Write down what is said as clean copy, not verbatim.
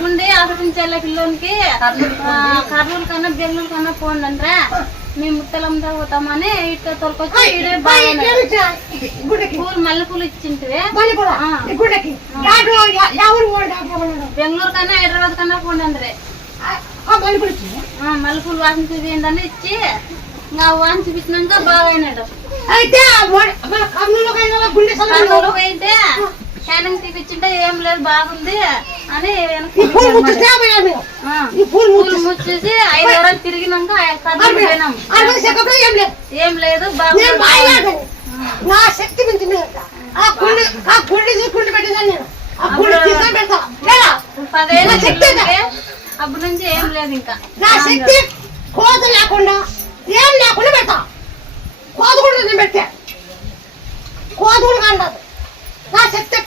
గుండె ఆలోచించాల పిల్లోనికి కర్నూలు కన్నా బెంగళూరు కన్నా పోండి అంటే మేము ముత్తలందా పోతామని ఇట్లా తొలకొచ్చి ఇదే బాగా పూలు మల్లె పూలు ఇచ్చింటివి. బెంగళూరు కన్నా హైదరాబాద్ కన్నా పోండి అందరే మల్లె పూలు వాసన చూపించండి ఇచ్చి ఇంకా వాసన చూపించినాక బాగా అయినాడు. కర్నూలు పోయింటే క్యానింగ్ తీపిచ్చింటే ఏం లేదు బాగుంది అని పూలు ముచ్చేసి 5 వారాలు తిరిగినాక కర్నూలు పోయినాం. ఏం లేదు బాగుంది. నా శక్తి మించింది అప్పటి నుంచి ఏం లేదు ఇంకా నా శక్తి కోత లేకుండా ఏం లేకుండా పెడతా. కోత కూడా నేను పెట్టా కోత కూడా కాదు నా శక్తి